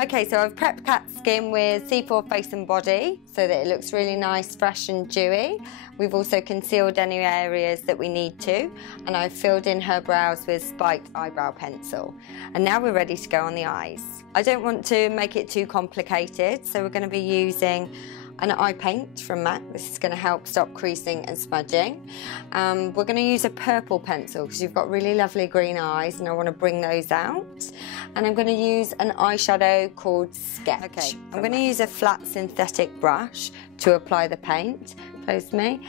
Okay, so I've prepped Kat's skin with C4 Face and Body so that it looks really nice, fresh and dewy. We've also concealed any areas that we need to, and I've filled in her brows with spiked eyebrow pencil. And now we're ready to go on the eyes. I don't want to make it too complicated, so we're going to be using an eye paint from MAC. This is going to help stop creasing and smudging. We're going to use a purple pencil because you've got really lovely green eyes and I want to bring those out. And I'm going to use an eyeshadow called Sketch. Okay, I'm going to use a flat synthetic brush to apply the paint. Close to me.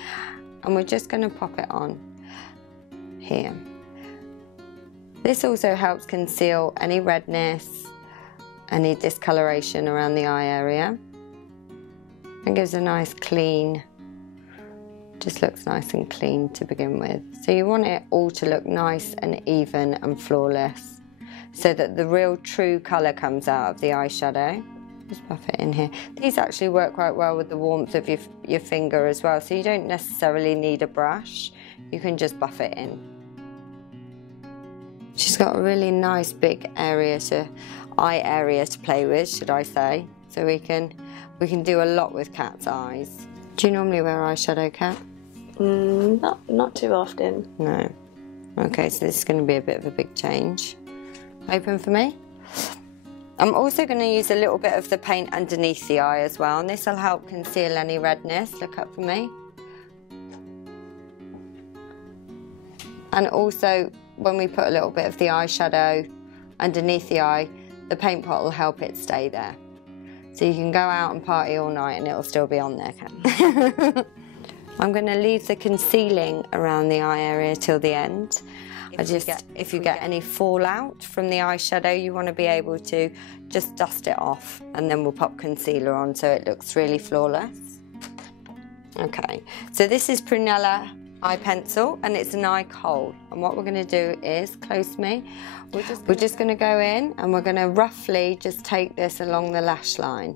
And we're just going to pop it on here. This also helps conceal any redness, any discoloration around the eye area. It gives a nice clean, just looks nice and clean to begin with. So you want it all to look nice and even and flawless so that the real true colour comes out of the eyeshadow. Just buff it in here. These actually work quite well with the warmth of your finger as well, so you don't necessarily need a brush. You can just buff it in. She's got a really nice big eye area to play with, should I say. So we can do a lot with Kat's eyes. Do you normally wear eyeshadow, Kat? Not too often. No. Okay, so this is going to be a bit of a big change. Open for me. I'm also going to use a little bit of the paint underneath the eye as well, and this will help conceal any redness. Look up for me. And also, when we put a little bit of the eyeshadow underneath the eye, the paint pot will help it stay there. So you can go out and party all night and it'll still be on there, Kat. I'm going to leave the concealing around the eye area till the end. If you get any fallout from the eyeshadow, you want to be able to just dust it off, and then we'll pop concealer on so it looks really flawless. Okay, so this is Prunella eye pencil and it's an eye kohl, and what we're going to do is, close me, we're just going to go in and we're going to roughly just take this along the lash line.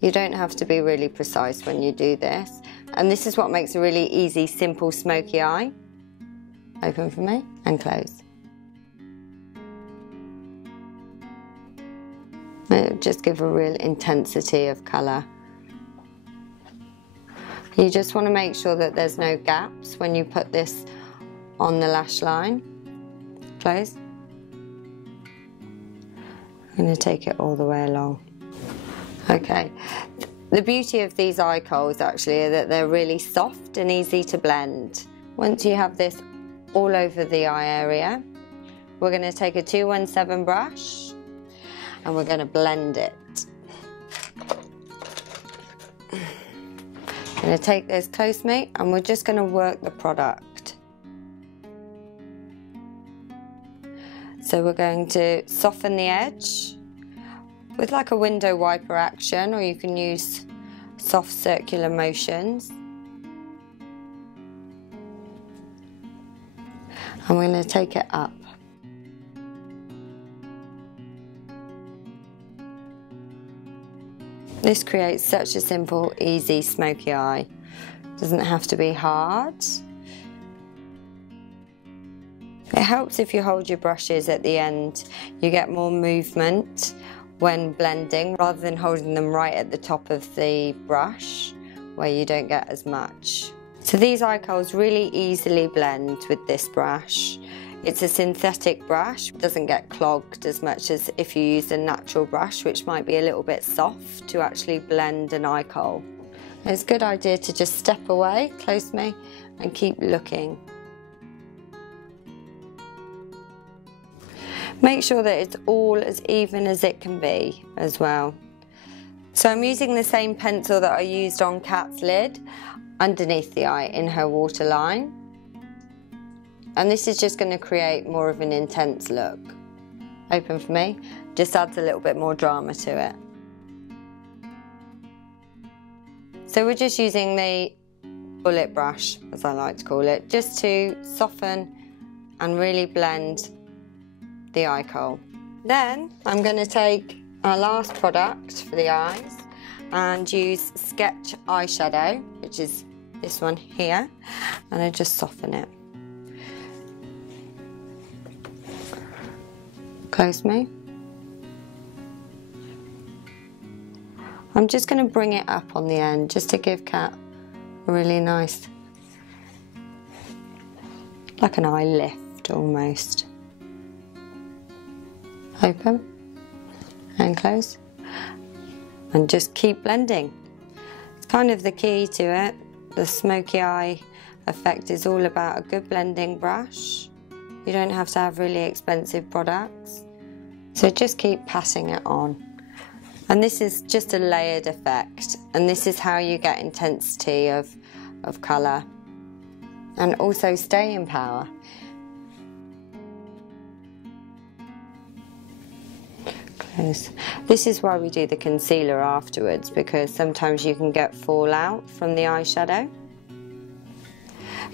You don't have to be really precise when you do this, and this is what makes a really easy, simple, smoky eye. Open for me and close. It'll just give a real intensity of colour. You just want to make sure that there's no gaps when you put this on the lash line. Close. I'm going to take it all the way along. Okay. The beauty of these eye kohls actually are that they're really soft and easy to blend. Once you have this all over the eye area, we're going to take a 217 brush and we're going to blend it. I'm going to take this close me and we're just going to work the product. So we're going to soften the edge with like a window wiper action, or you can use soft circular motions. And we're going to take it up. This creates such a simple, easy, smoky eye. Doesn't have to be hard. It helps if you hold your brushes at the end. You get more movement when blending rather than holding them right at the top of the brush where you don't get as much. So these eye kohls really easily blend with this brush. It's a synthetic brush, it doesn't get clogged as much as if you use a natural brush, which might be a little bit soft to actually blend an eye kohl. It's a good idea to just step away, close me, and keep looking. Make sure that it's all as even as it can be as well. So I'm using the same pencil that I used on Kat's lid underneath the eye in her waterline, and this is just going to create more of an intense look. Open for me, just adds a little bit more drama to it. So we're just using the bullet brush, as I like to call it, just to soften and really blend the eye kohl. Then I'm going to take our last product for the eyes and use Sketch eyeshadow, which is this one here, and I just soften it. Close me. I'm just going to bring it up on the end just to give Kat a really nice, like an eye lift almost. Open and close, and just keep blending. It's kind of the key to it. The smoky eye effect is all about a good blending brush. You don't have to have really expensive products, so just keep passing it on. And this is just a layered effect, and this is how you get intensity of colour and also staying power. Close. This is why we do the concealer afterwards, because sometimes you can get fallout from the eyeshadow.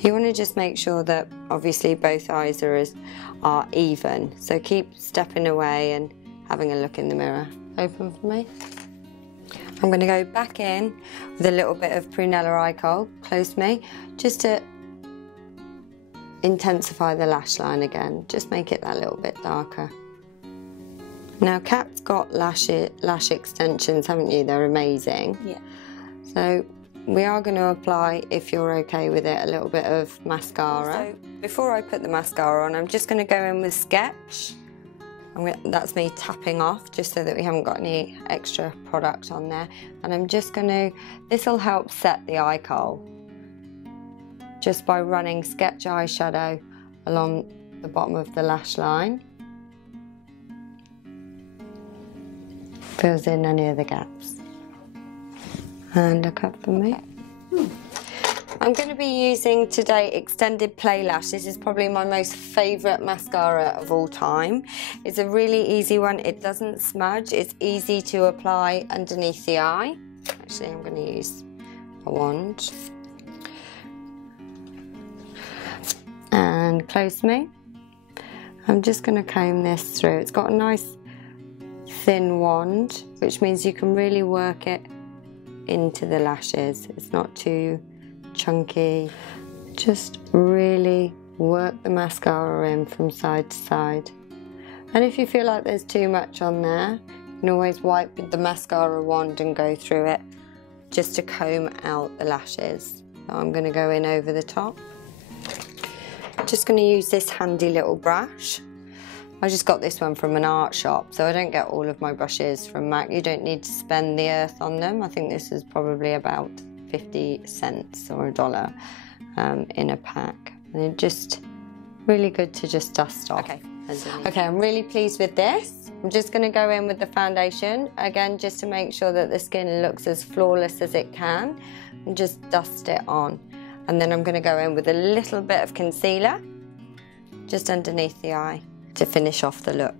You want to just make sure that obviously both eyes are even, so keep stepping away and having a look in the mirror. Open for me. I'm going to go back in with a little bit of Prunella eye kohl, close me, just to intensify the lash line again, just make it that little bit darker. Now Kat's got lash extensions, haven't you? They're amazing. Yeah. So we are going to apply, if you're okay with it, a little bit of mascara. So before I put the mascara on, I'm just going to go in with Sketch. That's me tapping off just so that we haven't got any extra product on there. And I'm just going to, this will help set the eye kohl just by running Sketch eyeshadow along the bottom of the lash line. Fills in any of the gaps. And look up for me. I'm going to be using today Extended Play Lash. This is probably my most favourite mascara of all time. It's a really easy one. It doesn't smudge. It's easy to apply underneath the eye. Actually, I'm going to use a wand. And close me. I'm just going to comb this through. It's got a nice thin wand, which means you can really work it into the lashes. It's not too chunky. Just really work the mascara in from side to side. And if you feel like there's too much on there, you can always wipe the mascara wand and go through it just to comb out the lashes. So I'm going to go in over the top. Just going to use this handy little brush. I just got this one from an art shop, so I don't get all of my brushes from MAC. You don't need to spend the earth on them. I think this is probably about 50 cents or $1 in a pack. And they're just really good to just dust off. Okay, I'm really pleased with this. I'm just going to go in with the foundation, again, just to make sure that the skin looks as flawless as it can, and just dust it on. And then I'm going to go in with a little bit of concealer, just underneath the eye, to finish off the look.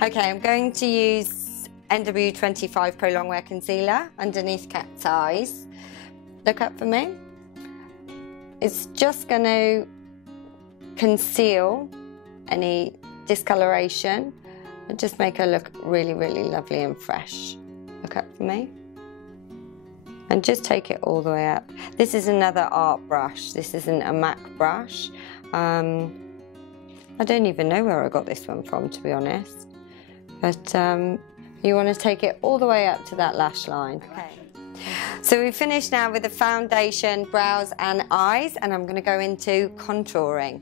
Okay, I'm going to use NW25 Pro Longwear Concealer underneath Kat's eyes. Look up for me. It's just going to conceal any discoloration and just make her look really, really lovely and fresh. Look up for me. And just take it all the way up. This is another art brush. This isn't a MAC brush. I don't even know where I got this one from, to be honest. But you want to take it all the way up to that lash line. Okay. So we've finished now with the foundation, brows and eyes, and I'm going to go into contouring.